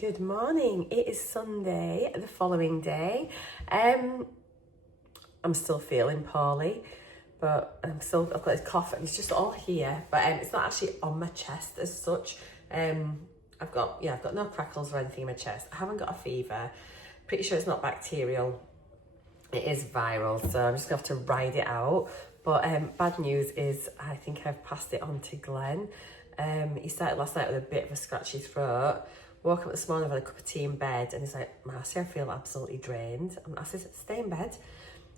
Good morning. It is Sunday, the following day. I'm still feeling poorly, but I've got this cough and it's just all here, but it's not actually on my chest as such. I've got no crackles or anything in my chest. I haven't got a fever. Pretty sure it's not bacterial. It is viral, so I'm just gonna have to ride it out. But bad news is I think I've passed it on to Glenn. He started last night with a bit of a scratchy throat. Woke up this morning, I've had a cup of tea in bed, and he's like, Marcea, I feel absolutely drained. And I said, stay in bed.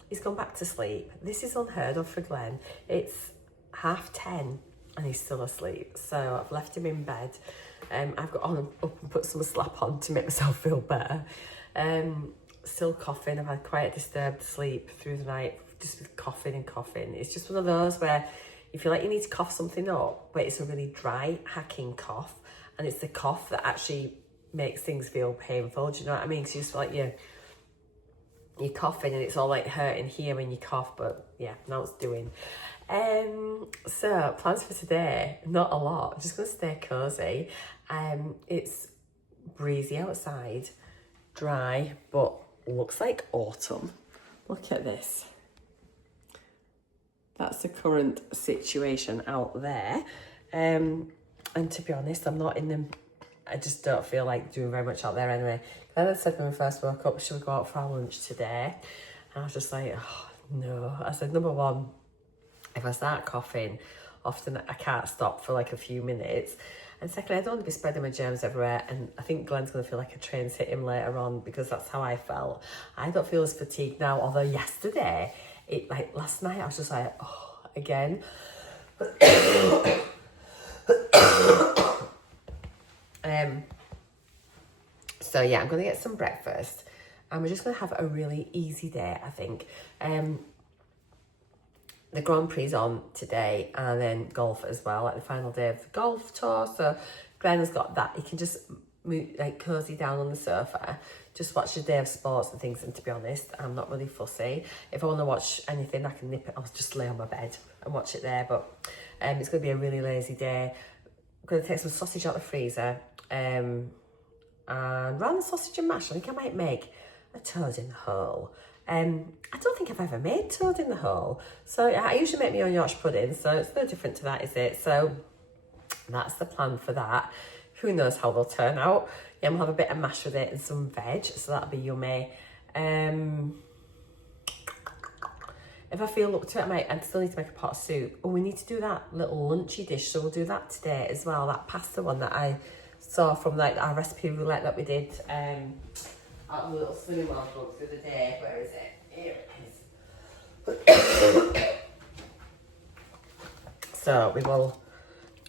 He's gone back to sleep. This is unheard of for Glenn. It's 10:30 and he's still asleep. So I've left him in bed. I've got on up and put some slap on to make myself feel better. Still coughing. I've had quite a disturbed sleep through the night, just with coughing and coughing. It's just one of those where you feel like you need to cough something up, but it's a really dry, hacking cough. And it's the cough that actually makes things feel painful. Do you know what I mean? Because you just feel like you're coughing and it's all like hurting here when you cough, but yeah, now it's doing. So plans for today, not a lot. I'm just gonna stay cozy. It's breezy outside, dry, but looks like autumn. Look at this. That's the current situation out there. And to be honest, I just don't feel like doing very much out there anyway. I said when we first woke up, should we go out for our lunch today? And I was just like, oh, no. I said, number one, if I start coughing, often I can't stop for like a few minutes. And secondly, I don't want to be spreading my germs everywhere. And I think Glenn's going to feel like a train's hit him later on because that's how I felt. I don't feel as fatigued now, although yesterday, last night, I was just like, oh, again. So yeah, I'm gonna get some breakfast and we're just gonna have a really easy day, I think. The Grand Prix on today and then golf as well, like the final day of the golf tour. So Glenn has got that. He can just move, like cozy down on the sofa, just watch a day of sports and things. And to be honest, I'm not really fussy. If I want to watch anything, I can nip it. I'll just lay on my bed and watch it there. But it's going to be a really lazy day. I'm going to take some sausage out of the freezer. And rather than sausage and mash, I think I might make a toad in the hole. I don't think I've ever made toad in the hole. So I usually make my own Yorkshire pudding, so it's no different to that, is it? So that's the plan for that. Who knows how they'll turn out. Yeah, we'll have a bit of mash with it and some veg, so that'll be yummy. If I feel up to it, I still need to make a pot of soup. Oh, we need to do that little lunchy dish, so we'll do that today as well. That pasta one that I saw from like our recipe roulette that we did at the little swimming world book the other day. Where is it? Here it is. So we will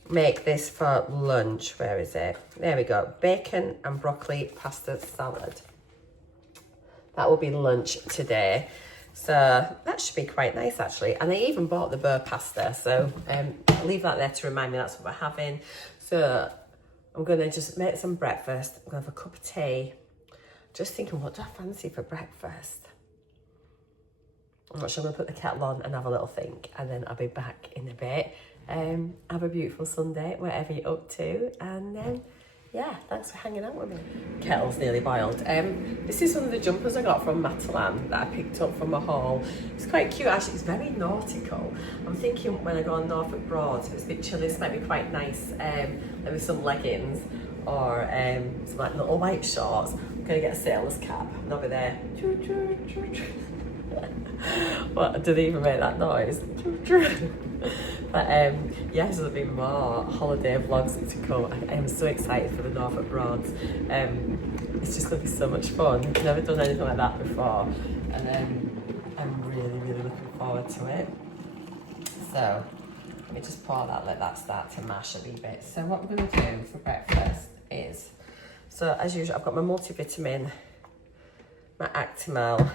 make this for lunch. Where is it? There we go. Bacon and broccoli pasta salad. That will be lunch today. So that should be quite nice actually. And I even bought the burr pasta. So I'll leave that there to remind me that's what we're having. So I'm going to just make some breakfast. I'm going to have a cup of tea. Just thinking, what do I fancy for breakfast? I'm not sure. I'm going to put the kettle on and have a little think. And then I'll be back in a bit. Have a beautiful Sunday, whatever you're up to. And yeah, thanks for hanging out with me. Kettle's nearly boiled. This is one of the jumpers I got from Matalan that I picked up from a haul. It's quite cute actually. It's very nautical. I'm thinking when I go on Norfolk Broads, if it's a bit chilly, this might be quite nice. With some leggings or some like little white shorts. I'm gonna get a sailor's cap and I'll be there. What, do they even make that noise? But yes, there'll be more holiday vlogs to come. I am so excited for the Norfolk Broads. It's just going to be so much fun. I've never done anything like that before, and I'm really, really looking forward to it. So let me just pour that, let that start to mash a wee bit. So what I'm going to do for breakfast is, so as usual, I've got my multivitamin, my Actimel.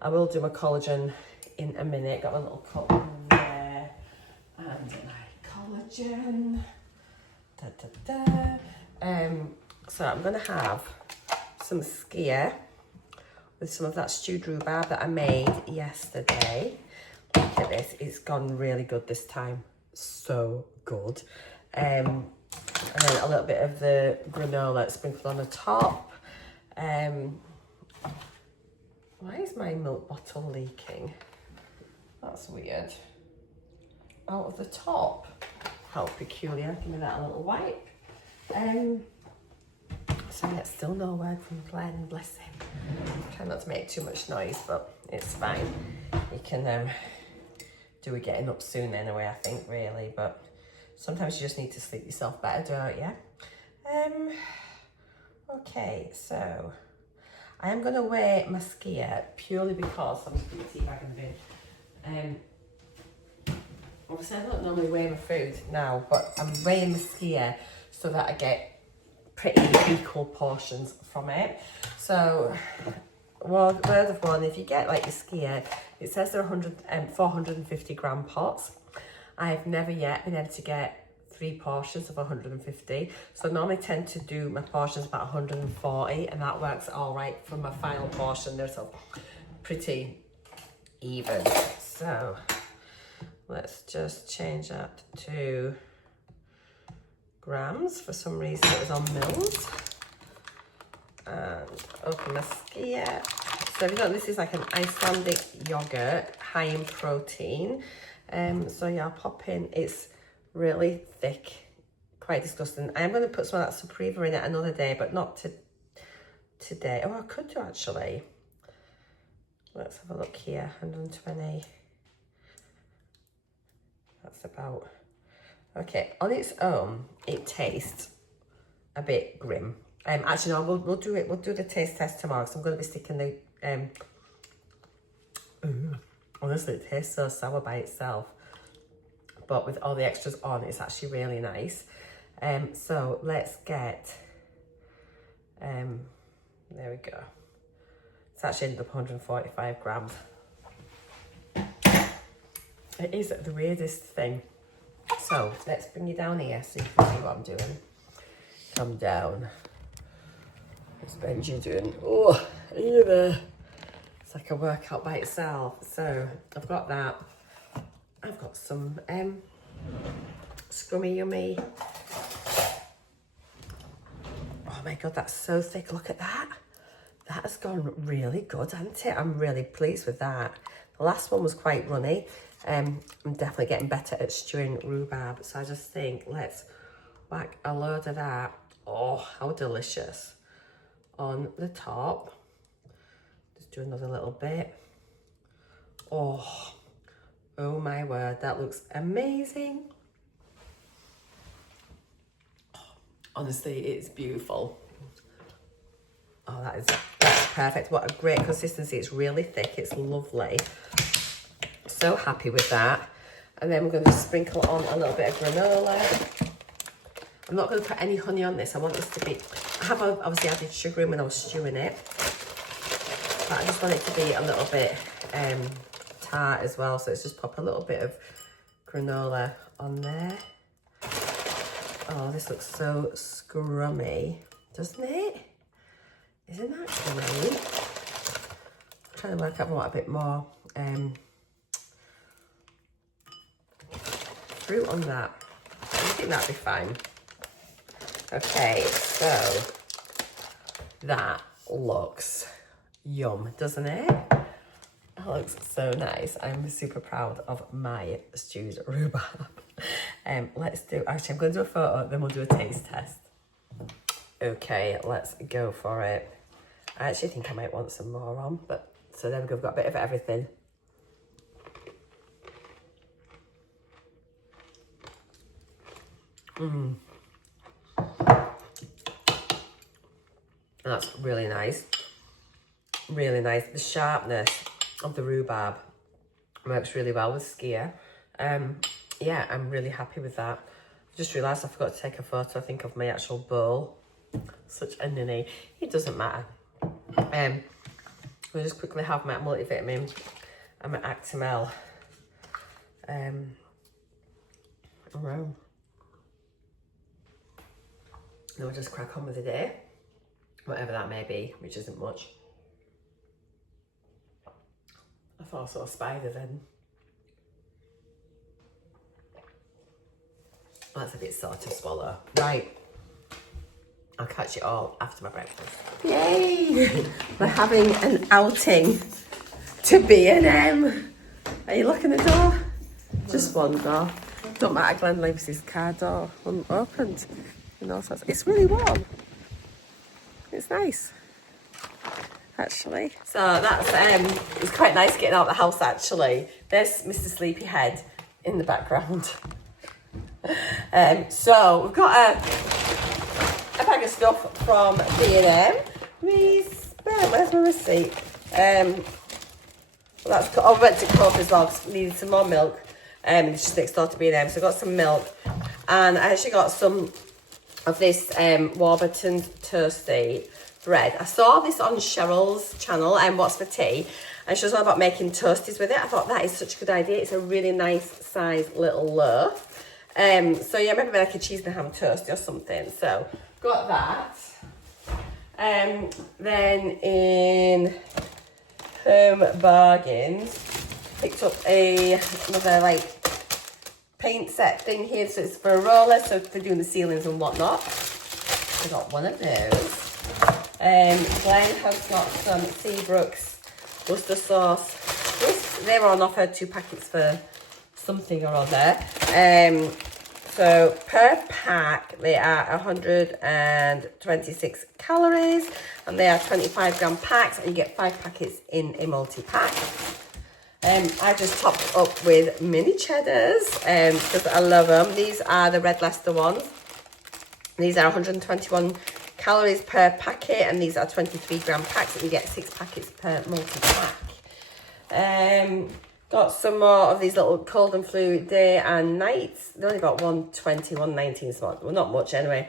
I will do my collagen in a minute. Got my little cup in there. And my collagen. So I'm going to have some skyr with some of that stewed rhubarb that I made yesterday. Look at this. It's gone really good this time. So good. And then a little bit of the granola sprinkled on the top. Why is my milk bottle leaking? That's weird. Out of the top. How peculiar. Give me that a little wipe. So yeah, still no word from Glenn, bless him. Try not to make too much noise, but it's fine. You can do with getting up soon anyway, I think, really. But sometimes you just need to sleep yourself better, don't you? Okay, so I am going to weigh Marcea purely because I'm just putting the tea bag in the bin. Obviously, I don't normally weigh my food now, but I'm weighing Marcea so that I get pretty equal portions from it. So, word of warning, if you get like your skier, it says they're 450 gram pots. I've never yet been able to get 3 portions of 150. So I normally tend to do my portions about 140, and that works all right for my final portion. They're so pretty even. So let's just change that to grams. For some reason it was on mils. And open Marcea. So if you don't, this is like an Icelandic yogurt, high in protein. So yeah, I'll pop in, it's really thick, quite disgusting. I am going to put some of that Supreva in it another day, but not today. Oh, I could do actually. Let's have a look here, 120. That's about, okay, on its own, it tastes a bit grim. Actually, no, we'll do it. We'll do the taste test tomorrow. So I'm going to be sticking the. Honestly, it tastes so sour by itself, but with all the extras on, it's actually really nice. So let's get. There we go. It's actually ended up 145 grams. It is the weirdest thing. So let's bring you down here so you can see what I'm doing. Come down. What's Benji doing? Oh, are you there? It's like a workout by itself. So I've got that. I've got some Scrummy Yummy. Oh my God, that's so thick. Look at that. That has gone really good, hasn't it? I'm really pleased with that. The last one was quite runny. I'm definitely getting better at stewing rhubarb. So I just think, let's whack a load of that. Oh, how delicious. On the top. Just do another little bit. Oh my word, that looks amazing. Honestly, it's beautiful. Oh, that's perfect. What a great consistency. It's really thick. It's lovely. So happy with that. And then we're going to sprinkle on a little bit of granola. I'm not going to put any honey on this. I want this to be, I have obviously added sugar in when I was stewing it, but I just want it to be a little bit tart as well. So let's just pop a little bit of granola on there. Oh, this looks so scrummy, doesn't it? Isn't that great? I'm trying to work out what a bit more fruit on that. I think that'd be fine. Okay, so that looks yum, doesn't it? That looks so nice. I'm super proud of my stewed rhubarb. Let's do, actually I'm going to do a photo, then we'll do a taste test. Okay, let's go for it. I actually think I might want some more on, but so there we go, we've got a bit of everything. That's really nice. Really nice. The sharpness of the rhubarb works really well with skyr. Yeah, I'm really happy with that. I just realised I forgot to take a photo, I think, of my actual bowl. Such a ninny. It doesn't matter. We'll just quickly have my multivitamin and my Actimel. Around. Then we'll just crack on with the day. Whatever that may be, which isn't much. I thought I saw a spider then. That's a bit sore to swallow. Right. I'll catch it all after my breakfast. Yay! We're having an outing to B&M. Are you locking the door? Just one door. Don't matter, Glenn leaves his car door unopened. And all sorts. It's really warm. It's nice, actually. So that's, it's quite nice getting out of the house, actually. There's Mr. Sleepyhead in the background. So we've got a bag of stuff from B&M. Where's my receipt? Well, that's, I went to Co-op as well because needed some more milk. It's just next door to B&M, so I got some milk. And I actually got some of this Warburton toasty bread. I saw this on Cheryl's channel, What's for Tea, and she was all about making toasties with it. I thought that is such a good idea. It's a really nice size little loaf. So yeah, maybe like a cheese and ham toasty or something. So got that. Then in Home Bargains, picked up another like paint set thing here. So it's for a roller, so for doing the ceilings and whatnot. I got one of those. Glenn has got some Seabrook's Worcester sauce. They were on offer, 2 packets for something or other. So per pack they are 126 calories and they are 25 gram packs, and you get 5 packets in a multi-pack. I just topped up with mini cheddars because I love them. These are the Red Leicester ones. These are 121 calories per packet, and these are 23 gram packs, and you get 6 packets per multi-pack. Got some more of these little cold and flu day and nights. They only got 120, 119, so well, not much anyway.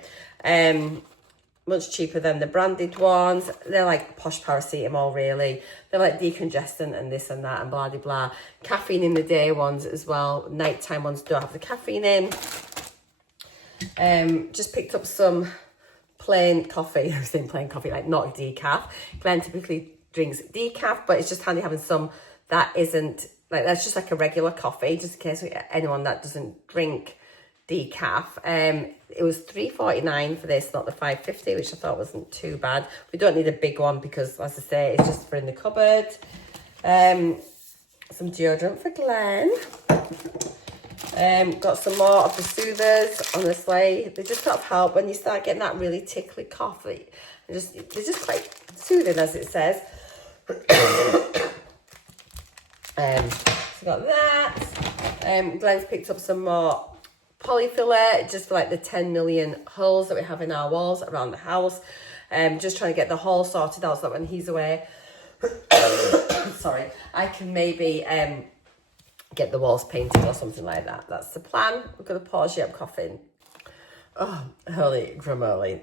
Much cheaper than the branded ones. They're like posh paracetamol, really. They're like decongestant and this and that and blah, blah, blah. Caffeine in the day ones as well. Nighttime ones don't have the caffeine in. Just picked up some plain coffee. I was saying plain coffee, like not decaf. Glenn typically drinks decaf, but it's just handy having some that isn't, like that's just like a regular coffee, just in case anyone that doesn't drink decaf. It was $3.49 for this, not the $5.50, which I thought wasn't too bad. We don't need a big one because, as I say, it's just for in the cupboard. Some deodorant for Glenn. Got some more of the soothers. Honestly, they just sort of help when you start getting that really tickly cough. They're just quite soothing, as it says. So got that. Glenn's picked up some more polyfiller, just for like the 10 million holes that we have in our walls around the house. Just trying to get the hole sorted out so that when he's away, sorry, I can maybe get the walls painted or something like that. That's the plan. We're going to pause here. I'm coughing. Oh, holy gramoly.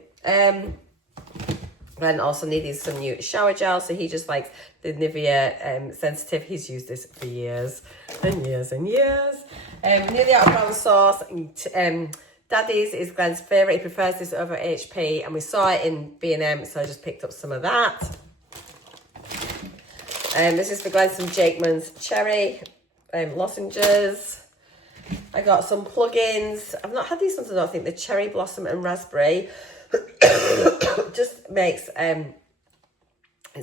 Glenn also needed some new shower gel, so he just likes the Nivea Sensitive. He's used this for years and years and years. Nearly out of brown sauce. Daddy's is Glenn's favourite. He prefers this over HP, and we saw it in B&M, so I just picked up some of that. This is for Glenn, some Jakeman's cherry lozenges. I got some plugins. I've not had these ones, I don't think. The cherry blossom and raspberry. Just makes it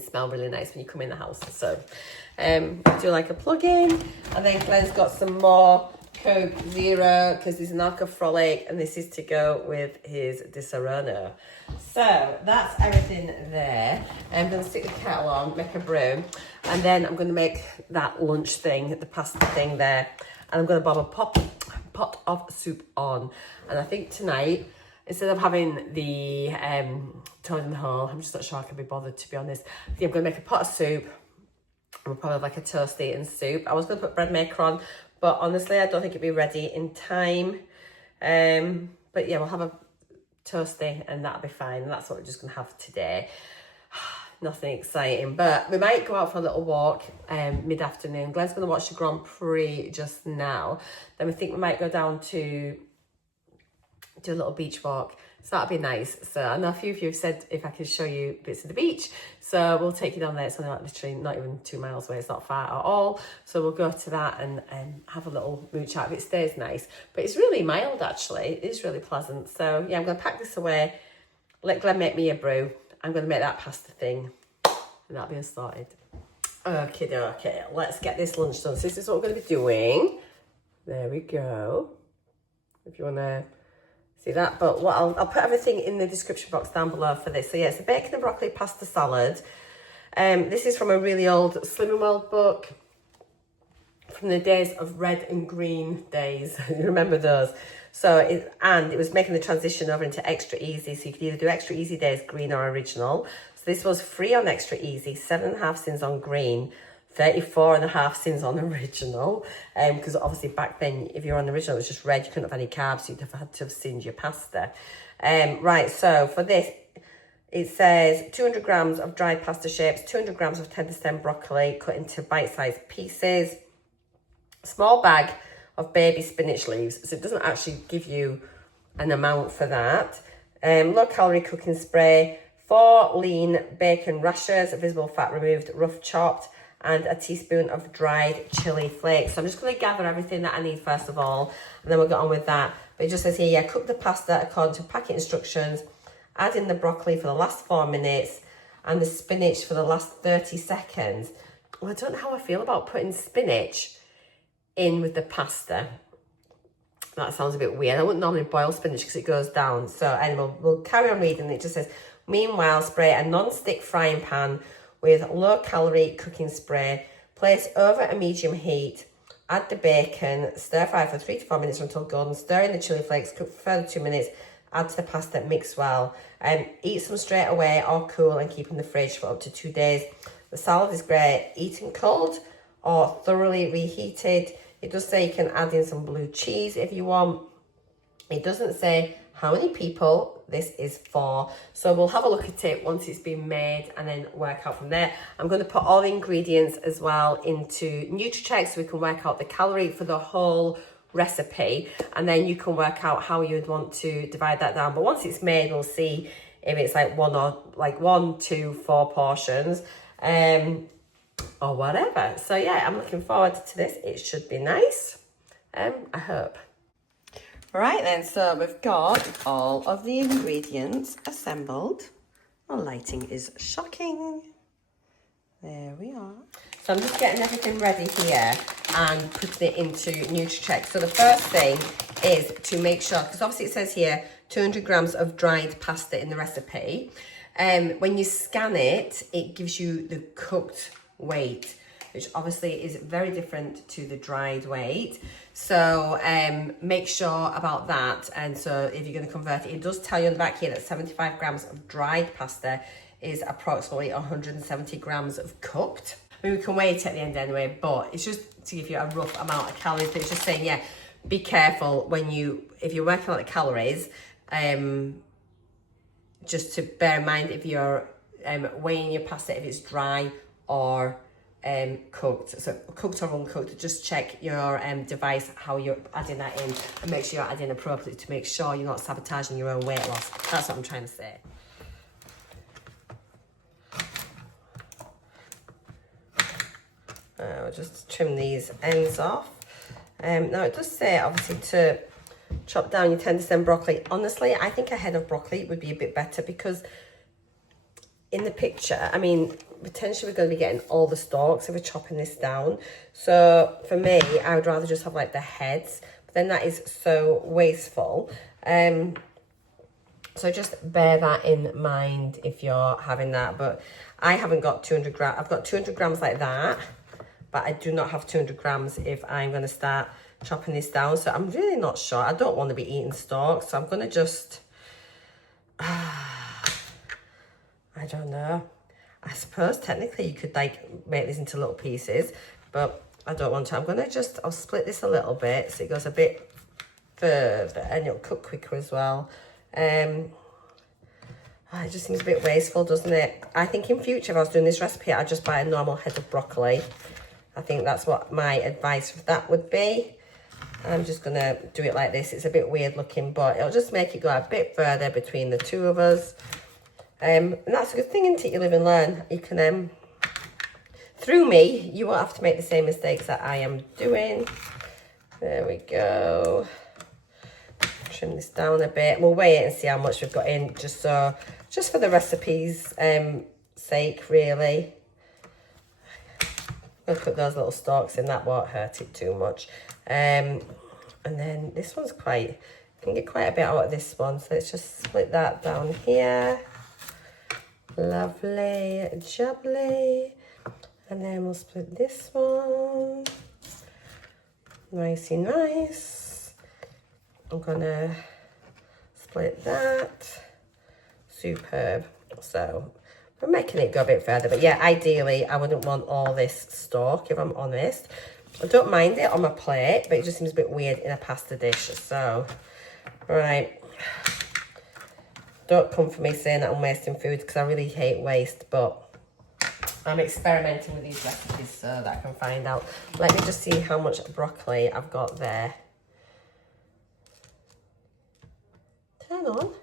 smell really nice when you come in the house. So do like a plug-in. And then Glenn's got some more Coke Zero because there's an alcoholic, and this is to go with his Disaronno. So that's everything there. I'm going to stick the kettle on, make a brew, and then I'm going to make that lunch thing, the pasta thing there, and I'm going to bob a pot of soup on. And I think tonight, instead of having the toad in the hole, I'm just not sure I can be bothered, to be honest. I think I'm going to make a pot of soup. We'll probably have like a toasty and soup. I was going to put bread maker on, but honestly, I don't think it'll be ready in time. But yeah, we'll have a toasty and that'll be fine. And that's what we're just going to have today. Nothing exciting, but we might go out for a little walk mid-afternoon. Glenn's going to watch the Grand Prix just now. Then we think we might go down to do a little beach walk So that'd be nice. So I know a few of you have said if I could show you bits of the beach. So we'll take you down there. It's only like literally not even 2 miles away. It's not far at all. So we'll go to that and have a little mooch out if it stays nice. But it's really mild actually. It is really pleasant. So yeah, I'm going to pack this away. Let Glenn make me a brew. I'm going to make that pasta thing. And that'll be us started. Okay, let's get this lunch done. So this is what we're going to be doing. There we go. If you want to see that. But what I'll put everything in the description box down below for this. So yeah, it's a bacon and broccoli pasta salad. This is from a really old Slim and World book from the days of red and green days. You remember those? So it was making the transition over into extra easy. So you could either do extra easy days, green or original. So this was free on extra easy, 7.5 sins on green, 34.5 sins on original. Because obviously back then, if you're on the original, it was just red. You couldn't have any carbs. So you'd have had to have sinned your pasta. Right, so for this, it says 200 grams of dried pasta shapes, 200 grams of tender stem broccoli cut into bite-sized pieces, small bag of baby spinach leaves. So it doesn't actually give you an amount for that. Low-calorie cooking spray, 4 lean bacon rashers, visible fat removed, rough chopped, and a teaspoon of dried chili flakes. So I'm just going to gather everything that I need first of all, and then we'll get on with that. But it just says here, yeah, cook the pasta according to packet instructions, add in the broccoli for the last 4 minutes, and the spinach for the last 30 seconds. Well, I don't know how I feel about putting spinach in with the pasta. That sounds a bit weird. I wouldn't normally boil spinach because it goes down. So anyway, we'll carry on reading. It just says, meanwhile, spray a non-stick frying pan with low-calorie cooking spray. Place over a medium heat. Add the bacon. Stir fry for 3 to 4 minutes until golden. Stir in the chili flakes. Cook for further 2 minutes. Add to the pasta. Mix well. Eat some straight away or cool and keep in the fridge for up to 2 days. The salad is great eaten cold or thoroughly reheated. It does say you can add in some blue cheese if you want. It doesn't say how many people this is for. So we'll have a look at it once it's been made and then work out from there. I'm going to put all the ingredients as well into NUTRACHECK so we can work out the calorie for the whole recipe. And then you can work out how you would want to divide that down. But once it's made, we'll see if it's like 1, 2, 4 portions. Or whatever. So yeah, I'm looking forward to this. It should be nice. I hope. Right then, so we've got all of the ingredients assembled. Oh, lighting is shocking. There we are. So I'm just getting everything ready here and putting it into NUTRACHECK. So the first thing is to make sure, because obviously it says here 200 grams of dried pasta in the recipe. When you scan it, it gives you the cooked weight, which obviously is very different to the dried weight. So make sure about that. And so if you're going to convert it, it does tell you on the back here that 75 grams of dried pasta is approximately 170 grams of cooked. I mean, we can weigh it at the end anyway, but it's just to give you a rough amount of calories. But it's just saying, yeah, be careful if you're working out the calories, just to bear in mind if you're weighing your pasta, if it's dry or cooked. So cooked or uncooked, just check your device how you're adding that in and make sure you're adding appropriately to make sure you're not sabotaging your own weight loss. That's what I'm trying to say. We'll just trim these ends off. Now it does say obviously to chop down your tender stem broccoli. Honestly, I think a head of broccoli would be a bit better because in the picture, I mean, potentially we're going to be getting all the stalks if we're chopping this down. So for me, I would rather just have like the heads, but then that is so wasteful. So just bear that in mind if you're having that. But I haven't got 200 grams. I've got 200 grams like that, but I do not have 200 grams if I'm going to start chopping this down. So I'm really not sure. I don't want to be eating stalks, so I'm going to just I don't know. I suppose technically you could like make this into little pieces, but I don't want to. I'm going to I'll split this a little bit so it goes a bit further and it'll cook quicker as well. It just seems a bit wasteful, doesn't it? I think in future if I was doing this recipe, I'd just buy a normal head of broccoli. I think that's what my advice for that would be. I'm just gonna do it like this. It's a bit weird looking, but it'll just make it go a bit further between the two of us. And that's a good thing, isn't it? You live and learn. You can, through me, you won't have to make the same mistakes that I am doing. There we go. Trim this down a bit. We'll weigh it and see how much we've got in, just for the recipe's sake, really. I'll put those little stalks in, that won't hurt it too much. And then this one's you can get quite a bit out of this one, so let's just split that down here. Lovely, jubbly. And then we'll split this one. Nicey nice. I'm gonna split that. Superb. So we're making it go a bit further, but yeah, ideally I wouldn't want all this stalk, if I'm honest. I don't mind it on my plate, but it just seems a bit weird in a pasta dish. So, right. Don't come for me saying that I'm wasting food, because I really hate waste, but I'm experimenting with these recipes so that I can find out. Let me just see how much broccoli I've got there. Turn on.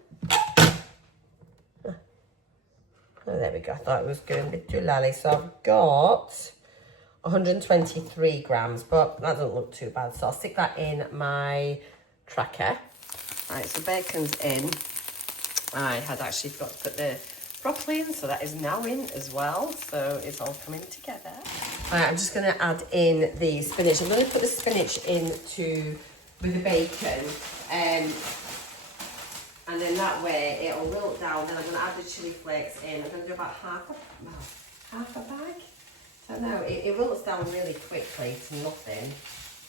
Oh, there we go. I thought it was going a bit too lally. So I've got 123 grams, but that doesn't look too bad. So I'll stick that in my tracker. Right, so bacon's in. I had actually forgot to put the broccoli in, so that is now in as well. So it's all coming together. All right, I'm just going to add in the spinach. I'm going to put the spinach with the bacon, and then that way it'll wilt down. Then I'm going to add the chili flakes in. I'm going to do about half a bag. I don't know, it wilts down really quickly to nothing.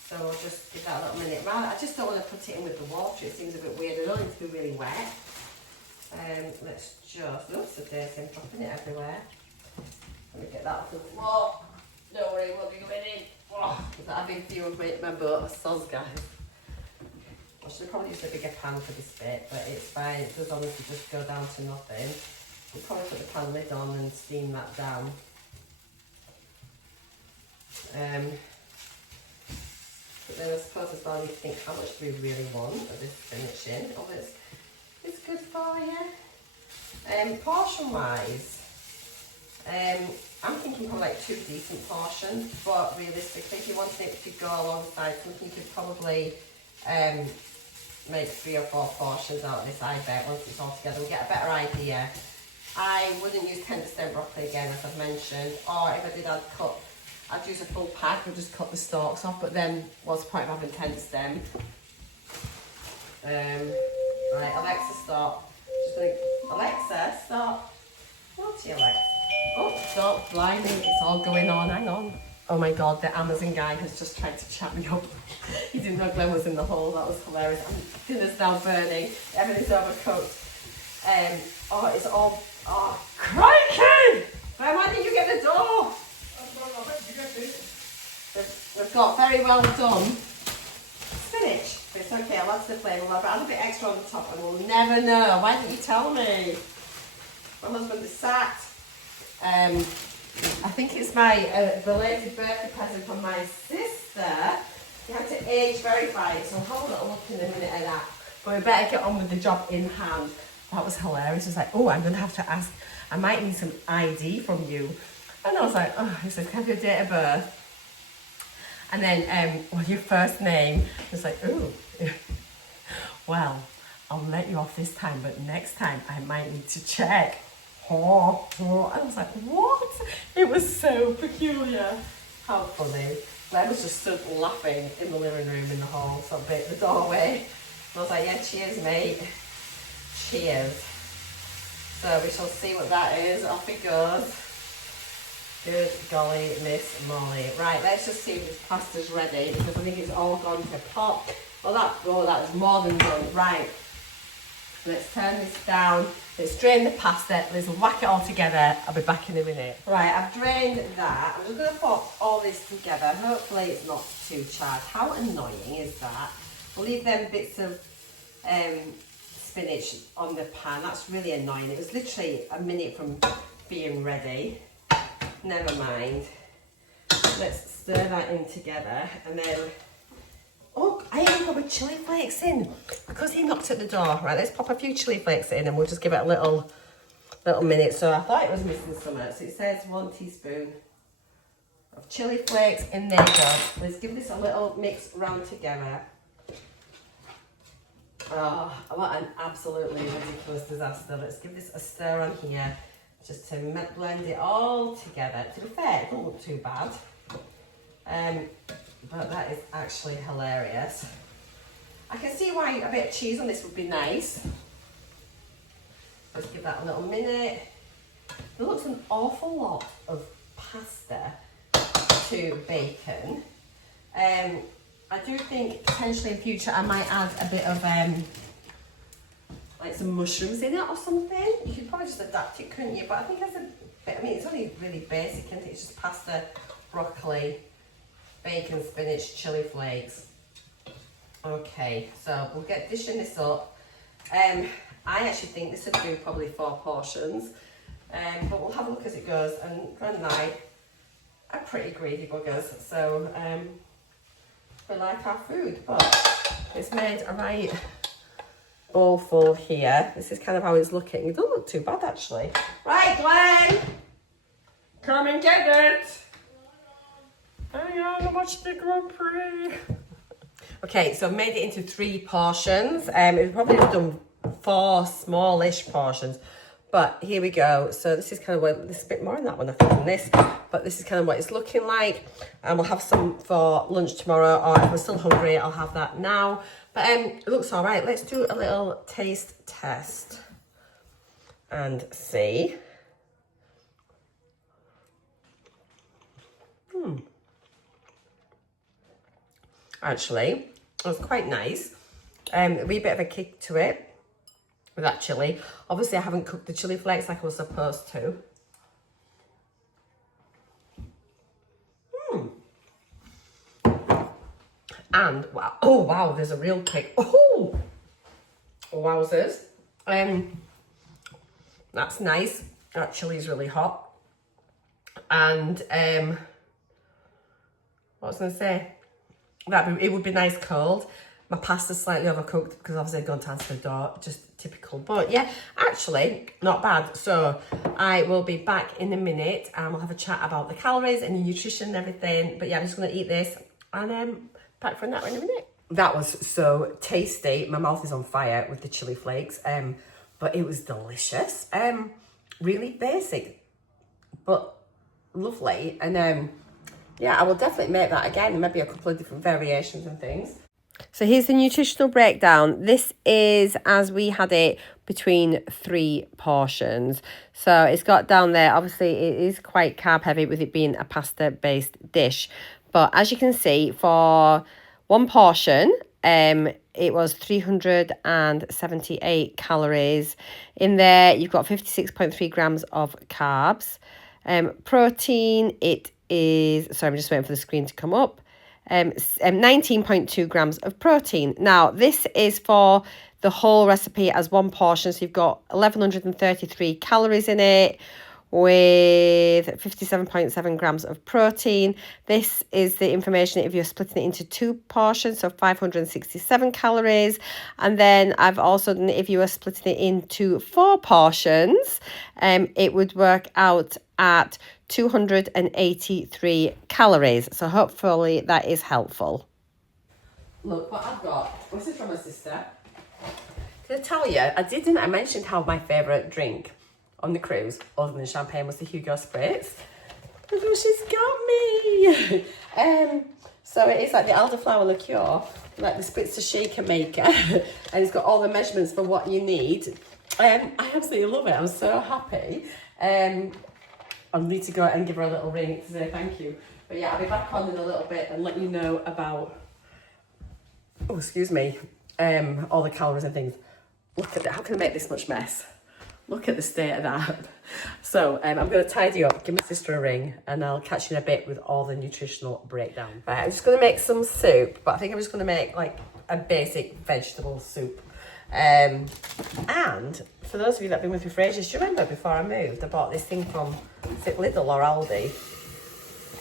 So I'll just give that a little minute. I just don't want to put it in with the water. It seems a bit weird. I don't want it to be really wet. Let's just, oops, the dirty, I'm dropping it everywhere. Let me get that off the floor. Don't worry, we'll be going in. Oh, that a big view of my butter sauce, guys. I should probably use a bigger pan for this bit, but it's fine. It does honestly just go down to nothing. We'll probably put the pan lid on and steam that down. But then I suppose as well, I need to think, how much do we really want of this finishing? Oh, it's good for you. Portion wise, I'm thinking probably like 2 decent portions, but realistically, if you wanted it to go alongside something, you could probably make 3 or 4 portions out of this, I bet, once it's all together. We'll get a better idea. I wouldn't use 10% broccoli again, as I've mentioned, or if I did, I'd use a full pack and just cut the stalks off, but then what's the point of having 10 stem? Right, Alexa, stop. Alexa, stop. Naughty Alexa. Oh, stop, blinding. It's all going on, hang on. Oh my God, the Amazon guy has just tried to chat me up. He didn't know Glenn was in the hole, that was hilarious. Dinner's now burning, everything's overcooked. Oh, it's all, oh, crikey! Glenn, why didn't you get the door? We've got very well done spinach. It's okay, I'll add to the flame. I'll add a bit extra on the top and we'll never know. Why didn't you tell me? My husband is sat. I think it's my belated birthday present from my sister. You have to age verify it, so I'll have a little look in a minute at that. But we better get on with the job in hand. That was hilarious. It was like, oh, I'm going to have to ask, I might need some ID from you. And I was like, oh, he said, can I have your date of birth? And then, your first name? I was like, ooh, well, I'll let you off this time, but next time I might need to check. Oh. I was like, what? It was so peculiar. How funny. Glenn was just stood laughing in the living room in the hall, so I bit the doorway. And I was like, yeah, cheers, mate. Cheers. So we shall see what that is. Off he goes. Good golly, Miss Molly. Right, let's just see if this pasta's ready, because I think it's all gone to pot. Oh, that's more than done. Right. Let's turn this down. Let's drain the pasta. Let's whack it all together. I'll be back in a minute. Right, I've drained that. I'm just going to put all this together. Hopefully it's not too charged. How annoying is that? We'll leave them bits of spinach on the pan. That's really annoying. It was literally a minute from being ready. Never mind. Let's stir that in together and then, oh, I even put with chili flakes in because he knocked at the door. Right, let's pop a few chili flakes in and we'll just give it a little minute. So I thought it was missing something. So it says 1 teaspoon of chili flakes, and there you go. Let's give this a little mix round together. Oh, what an absolutely ridiculous disaster. Let's give this a stir on here just to blend it all together. To be fair, it doesn't look too bad. But that is actually hilarious. I can see why a bit of cheese on this would be nice. Let's give that a little minute. There looks an awful lot of pasta to bacon. I do think potentially in future I might add a bit of like some mushrooms in it or something. You could probably just adapt it, couldn't you? But I think as a bit, I mean, it's only really basic, isn't it? It's just pasta, broccoli, bacon, spinach, chili flakes. Okay, so we'll get dishing this up. I actually think this would do probably 4 portions, but we'll have a look as it goes. And Gran and I are pretty greedy buggers, so we like our food, but it's made a right bowl full here. This is kind of how it's looking. It doesn't look too bad actually. Right, Glenn, come and get it. Hang on, watch the Grand Prix. Okay, so I've made it into 3 portions. We've probably done 4 smallish portions, but here we go. So this is kind of what, this is a bit more in that one I think than this, but this is kind of what it's looking like. And we'll have some for lunch tomorrow, or if we're still hungry, I'll have that now. But it looks all right. Let's do a little taste test and see. Actually, it was quite nice. A wee bit of a kick to it with that chilli. Obviously, I haven't cooked the chili flakes like I was supposed to. And wow, oh wow, there's a real kick. Oh, wowzers. That's nice. That chili's really hot. And what was I going to say? It would be nice cold. My pasta's slightly overcooked because obviously I've gone to answer the door, just typical. But yeah, actually not bad. So I will be back in a minute and we'll have a chat about the calories and the nutrition and everything. But yeah, I'm just going to eat this and back for that in a minute. That was so tasty. My mouth is on fire with the chili flakes, but it was delicious. Really basic, but lovely. And yeah, I will definitely make that again. Maybe a couple of different variations and things. So here's the nutritional breakdown. This is as we had it between 3 portions. So it's got down there, obviously it is quite carb heavy with it being a pasta based dish. But as you can see, for 1 portion, it was 378 calories. In there, you've got 56.3 grams of carbs. Protein, it is, sorry, I'm just waiting for the screen to come up. 19.2 grams of protein. Now, this is for the whole recipe as 1 portion. So you've got 1,133 calories in it with 57.7 grams of protein. This is the information if you're splitting it into 2 portions, so 567 calories. And then I've also done, if you were splitting it into 4 portions, it would work out at 283 calories. So hopefully that is helpful. Look what I've got. This is from my sister. Did I tell you? I mentioned how my favourite drink on the cruise, other than champagne, was the Hugo Spritz. Look what she's got me. So it is like the elderflower liqueur, like the spritzer shaker maker, and it's got all the measurements for what you need. I absolutely love it. I'm so happy. I'll need to go out and give her a little ring to say thank you. But yeah, I'll be back on in a little bit and let you know about, oh, excuse me, all the calories and things. Look at that. How can I make this much mess? Look at the state of that. So I'm going to tidy up, give my sister a ring, and I'll catch you in a bit with all the nutritional breakdown. Right, I'm just going to make some soup, but I think I'm just going to make like a basic vegetable soup. And for those of you that have been with me for ages, do you remember before I moved, I bought this thing from, is it Lidl or Aldi?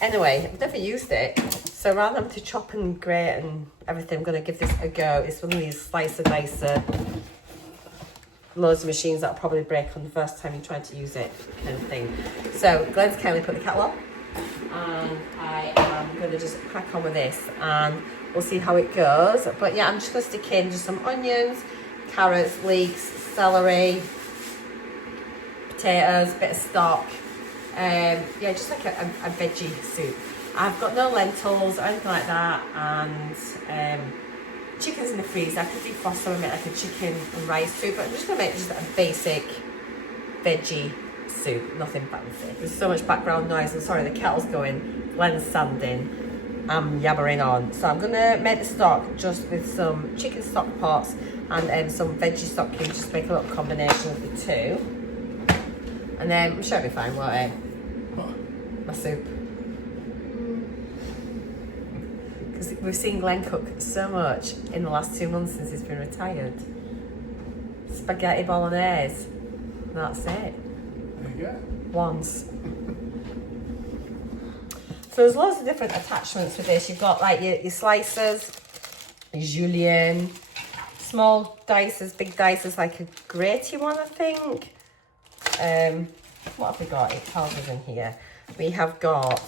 Anyway, I've never used it, So rather than to chop and grate and everything, I'm going to give this a go. It's one of these slicer dicer, loads of machines that'll probably break on the first time you try to use it, kind of thing. So Glenn's kindly put the kettle on, and I am going to just crack on with this, and we'll see how it goes. But yeah, I'm just going to stick in just some onions, carrots, leeks, celery, potatoes, bit of stock. Yeah, just like a veggie soup. I've got no lentils or anything like that, and chicken's in the freezer. I could defrost some of it like a chicken and rice soup, but I'm just going to make just a basic veggie soup, nothing fancy. There's so much background noise. I'm sorry, the kettle's going, Glenn's sanding, I'm yabbering on. So I'm going to make the stock just with some chicken stock pots and some veggie stock cubes, just make a little combination of the two. And then I'm sure it'll be fine, won't it? My soup. Because we've seen Glenn cook so much in the last 2 months since he's been retired. Spaghetti bolognese. That's it. There you go. Once. So there's lots of different attachments with this. You've got like your slicers, your julienne, small dices, big dices, like a gratey one, I think. What have we got? It tells us in here. We have got,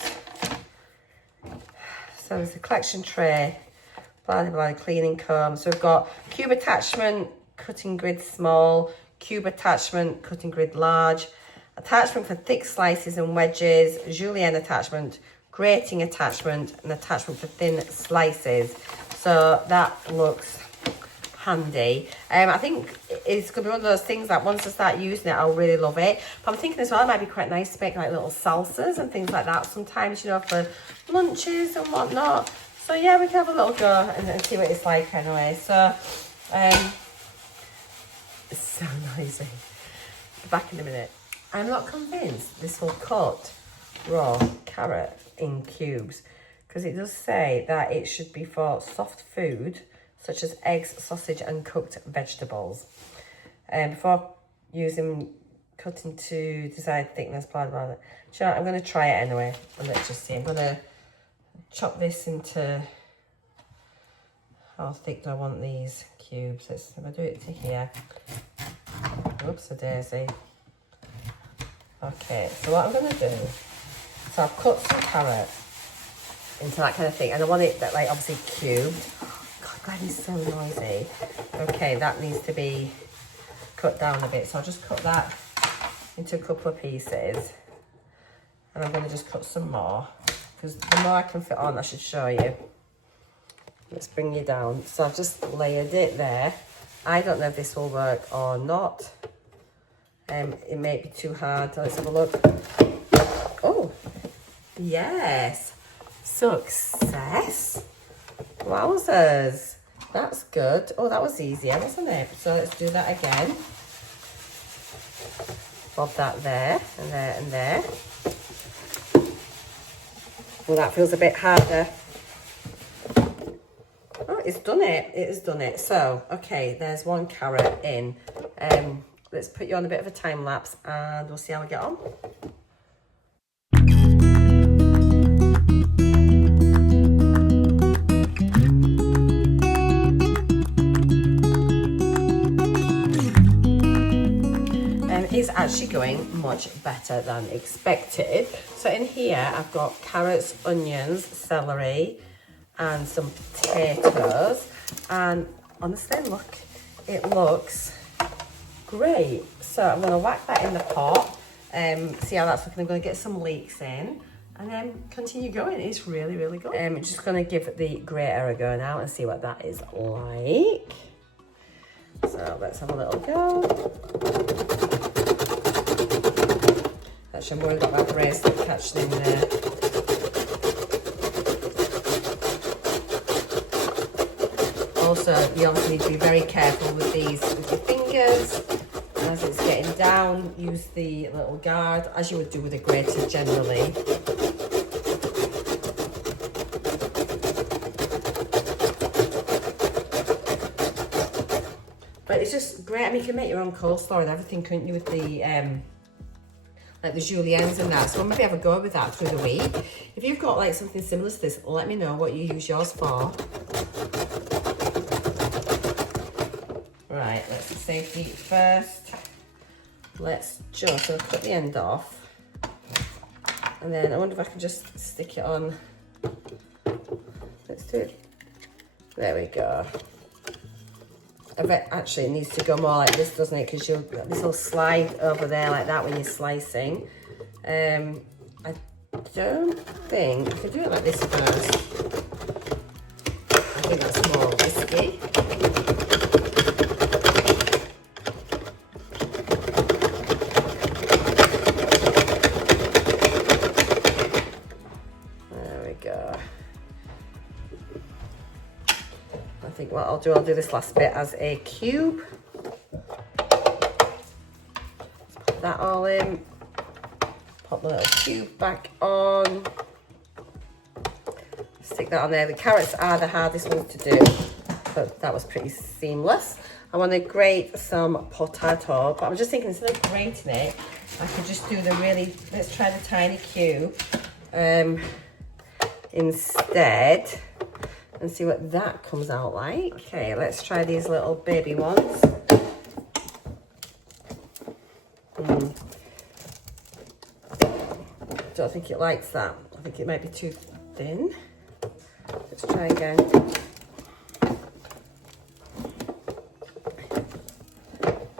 so there's a collection tray, blah, blah, blah, cleaning comb. So we've got cube attachment, cutting grid small, cube attachment, cutting grid large, attachment for thick slices and wedges, julienne attachment, grating attachment, and attachment for thin slices. So that looks handy. I think it's going to be one of those things that once I start using it, I'll really love it. But I'm thinking as well, it might be quite nice to make like little salsas and things like that sometimes, you know, for lunches and whatnot. So yeah, we can have a little go and see what it's like anyway. So, it's so noisy. Back in a minute. I'm not convinced this will cut raw carrot in cubes, because it does say that it should be for soft food such as eggs, sausage and cooked vegetables. Before cutting to desired thickness, blah, blah, blah. So I'm going to try it anyway, and let's just see. I'm going to chop this into, how thick do I want these cubes? If I do it to here, oops, a daisy. Okay, so what I'm going to do, so I've cut some carrot into that kind of thing, and I want it that, like, obviously cubed. God, he's so noisy. Okay, that needs to be cut down a bit. So I'll just cut that into a couple of pieces. And I'm going to just cut some more, because the more I can fit on, I should show you. Let's bring you down. So I've just layered it there. I don't know if this will work or not. It may be too hard. Let's have a look. Oh, yes. Success. Wowzers. That's good. Oh, that was easier, wasn't it? So let's do that again. Bob that there, and there, and there. Well, that feels a bit harder. Oh, it's done it. It has done it. So, okay, there's one carrot in. Let's put you on a bit of a time lapse, and we'll see how we get on. It's actually going much better than expected. So in here, I've got carrots, onions, celery, and some potatoes. And honestly, look, it looks great. So I'm going to whack that in the pot, see how that's looking. I'm going to get some leeks in, and then continue going. It's really, really good. I'm just going to give the grater a go now and see what that is like. So let's have a little go. Actually, I've already got that bracelet catched in there. Also, you obviously need to be very careful with these with your fingers. As it's getting down, use the little guard, as you would do with a grater generally. But it's just great. I mean, you can make your own coleslaw and everything, couldn't you, with the like the juliennes and that. So I'll maybe have a go with that through the week. If you've got like something similar to this, let me know what you use yours for. Right, let's safety first. Let's just cut the end off. And then I wonder if I can just stick it on. Let's do it. There we go. I bet actually it needs to go more like this, doesn't it? Because this will slide over there like that when you're slicing. I don't think, I can do it like this first. I think that's more risky. There we go. I think what I'll do this last bit as a cube. Put that all in. Pop the little cube back on. Stick that on there. The carrots are the hardest ones to do, but that was pretty seamless. I want to grate some potato, but I'm just thinking instead of grating it, I could just do the really, let's try the tiny cube instead and see what that comes out like. Okay, let's try these little baby ones. Don't think it likes that. I think it might be too thin. Let's try again.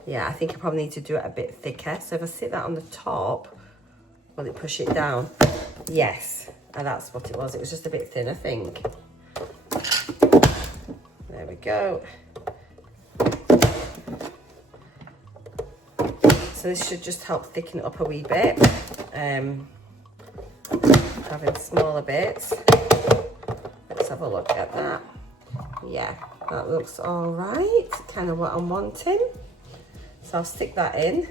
Yeah, I think I probably need to do it a bit thicker. So if I sit that on the top, will it push it down? Yes, and that's what it was. It was just a bit thin, I think. There we go. So this should just help thicken it up a wee bit. Having smaller bits. Let's have a look at that. Yeah, that looks all right. Kind of what I'm wanting. So I'll stick that in.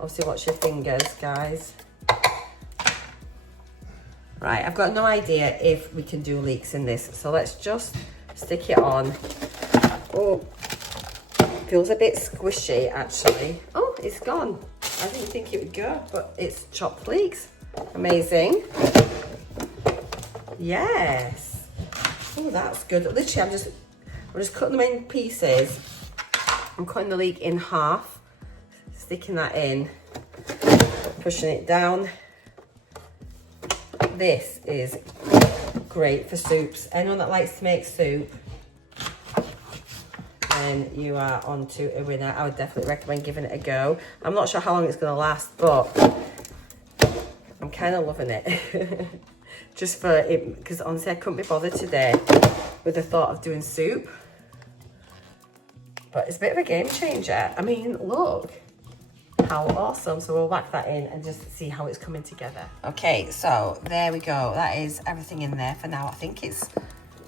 Obviously, watch your fingers, guys. Right, I've got no idea if we can do leeks in this. So let's just stick it on. Oh, feels a bit squishy, actually. Oh, it's gone. I didn't think it would go, but it's chopped leeks. Amazing. Yes. Oh, that's good. Literally, I'm just cutting them in pieces. I'm cutting the leek in half, sticking that in, pushing it down. This is great for soups. Anyone that likes to make soup, then you are onto a winner. I would definitely recommend giving it a go. I'm not sure how long it's going to last, but I'm kind of loving it. Just for it, because honestly I couldn't be bothered today with the thought of doing soup. But it's a bit of a game changer. I mean, look how awesome. So we'll whack that in and just see how it's coming together. Okay, so there we go. That is everything in there for now. I think it's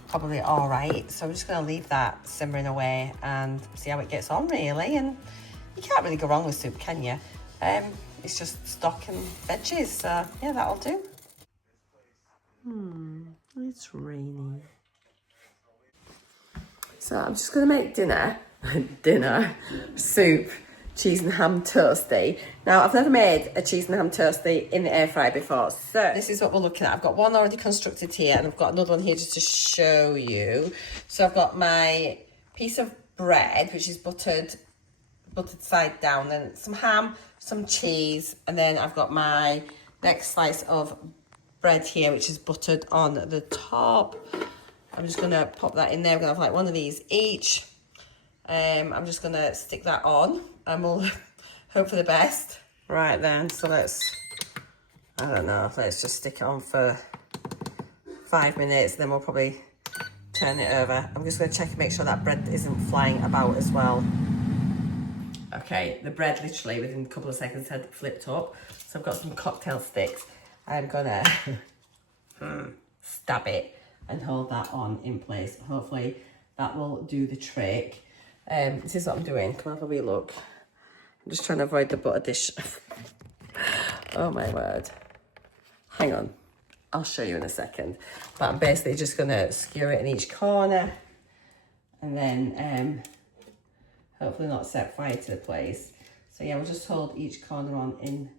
probably all right. So I'm just going to leave that simmering away and see how it gets on, really. And you can't really go wrong with soup, can you? It's just stock and veggies. So yeah, that'll do. It's rainy. So I'm just going to make dinner, soup, cheese and ham toasty. Now, I've never made a cheese and ham toasty in the air fryer before. So this is what we're looking at. I've got one already constructed here and I've got another one here just to show you. So I've got my piece of bread, which is buttered side down, then some ham, some cheese, and then I've got my next slice of bread here, which is buttered on the top. I'm just going to pop that in there. I'm going to have like one of these each. I'm just going to stick that on and we'll hope for the best. Right then, so let's just stick it on for 5 minutes, then we'll probably turn it over. I'm just going to check and make sure that bread isn't flying about as well. Okay, the bread literally within a couple of seconds had flipped up. So I've got some cocktail sticks. I'm going to stab it and hold that on in place. Hopefully that will do the trick. This is what I'm doing. Come on, have a wee look. I'm just trying to avoid the butter dish. Oh my word. Hang on. I'll show you in a second. But I'm basically just going to skewer it in each corner. And then hopefully not set fire to the place. So yeah, we'll just hold each corner on in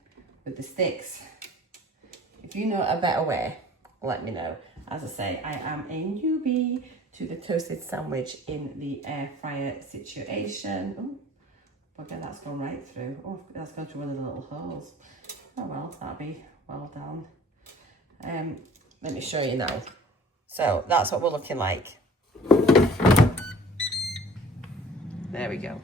with the sticks. If you know a better way, let me know. As I say, I am a newbie to the toasted sandwich in the air fryer situation. Oh, okay, that's gone right through. Oh, that's gone through one of the little holes. Oh well, that'll be well done. Let me show you now. So that's what we're looking like. There we go.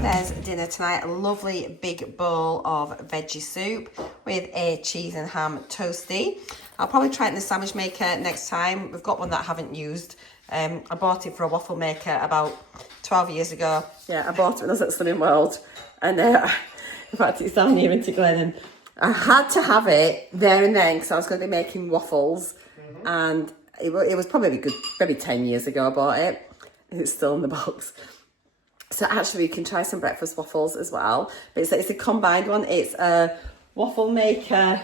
There's dinner tonight, a lovely big bowl of veggie soup with a cheese and ham toasty. I'll probably try it in the sandwich maker next time. We've got one that I haven't used. I bought it for a waffle maker about 12 years ago. Yeah, I bought it when I was at Sunning World, and in fact it's down here in Glen, and I had to have it there and then because I was going to be making waffles, and it was probably good, maybe 10 years ago I bought it, and it's still in the box. So actually, we can try some breakfast waffles as well. But it's a combined one. It's a waffle maker.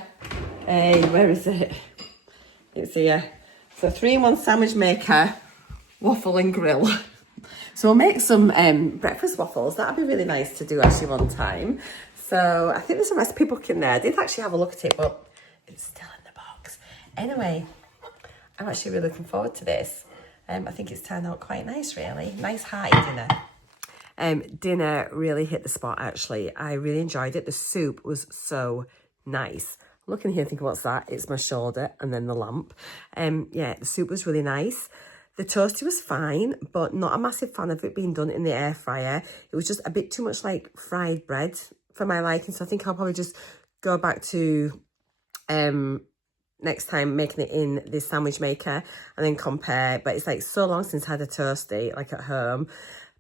Where is it? It's here. So 3-in-1 sandwich maker, waffle and grill. So we'll make some breakfast waffles. That'd be really nice to do actually one time. So I think there's a recipe book in there. I did actually have a look at it, but it's still in the box. Anyway, I'm actually really looking forward to this. I think it's turned out quite nice, really. Nice hearty dinner. Dinner really hit the spot, actually. I really enjoyed it. The soup was so nice. I'm looking here thinking, what's that? It's my shoulder and then the lamp. Yeah, the soup was really nice. The toasty was fine, but not a massive fan of it being done in the air fryer. It was just a bit too much like fried bread for my liking. So I think I'll probably just go back to next time making it in this sandwich maker and then compare. But it's like so long since I had a toasty like at home.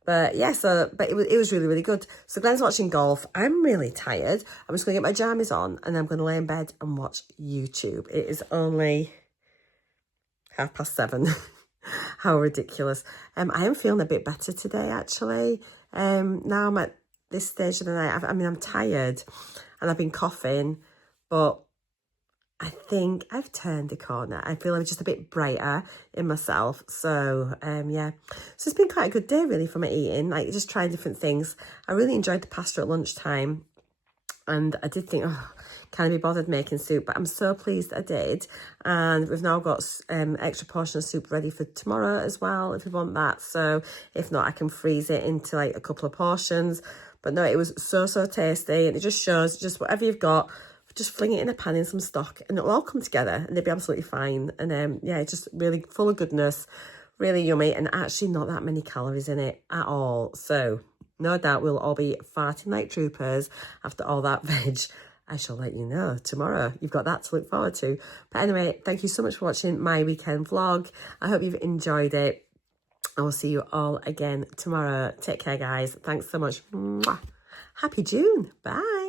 But yeah, but it was really, really good. So Glenn's watching golf. I'm really tired. I'm just going to get my jammies on and I'm going to lay in bed and watch YouTube. It is only 7:30. How ridiculous. I am feeling a bit better today, actually. Now I'm at this stage of the night. I'm tired and I've been coughing, but I think I've turned the corner. I feel I'm just a bit brighter in myself. So, yeah. So it's been quite a good day, really, for my eating. Like, just trying different things. I really enjoyed the pasta at lunchtime. And I did think, oh, can I be bothered making soup? But I'm so pleased I did. And we've now got extra portion of soup ready for tomorrow as well, if you want that. So if not, I can freeze it into, like, a couple of portions. But no, it was so, so tasty. And it just shows, just whatever you've got, just fling it in a pan in some stock and it'll all come together and they'll be absolutely fine. And yeah, just really full of goodness, really yummy, and actually not that many calories in it at all. So no doubt we'll all be farting like troopers after all that veg. I shall let you know tomorrow. You've got that to look forward to. But anyway, thank you so much for watching my weekend vlog. I hope you've enjoyed it. I will see you all again tomorrow. Take care, guys. Thanks so much. Mwah. Happy June. Bye.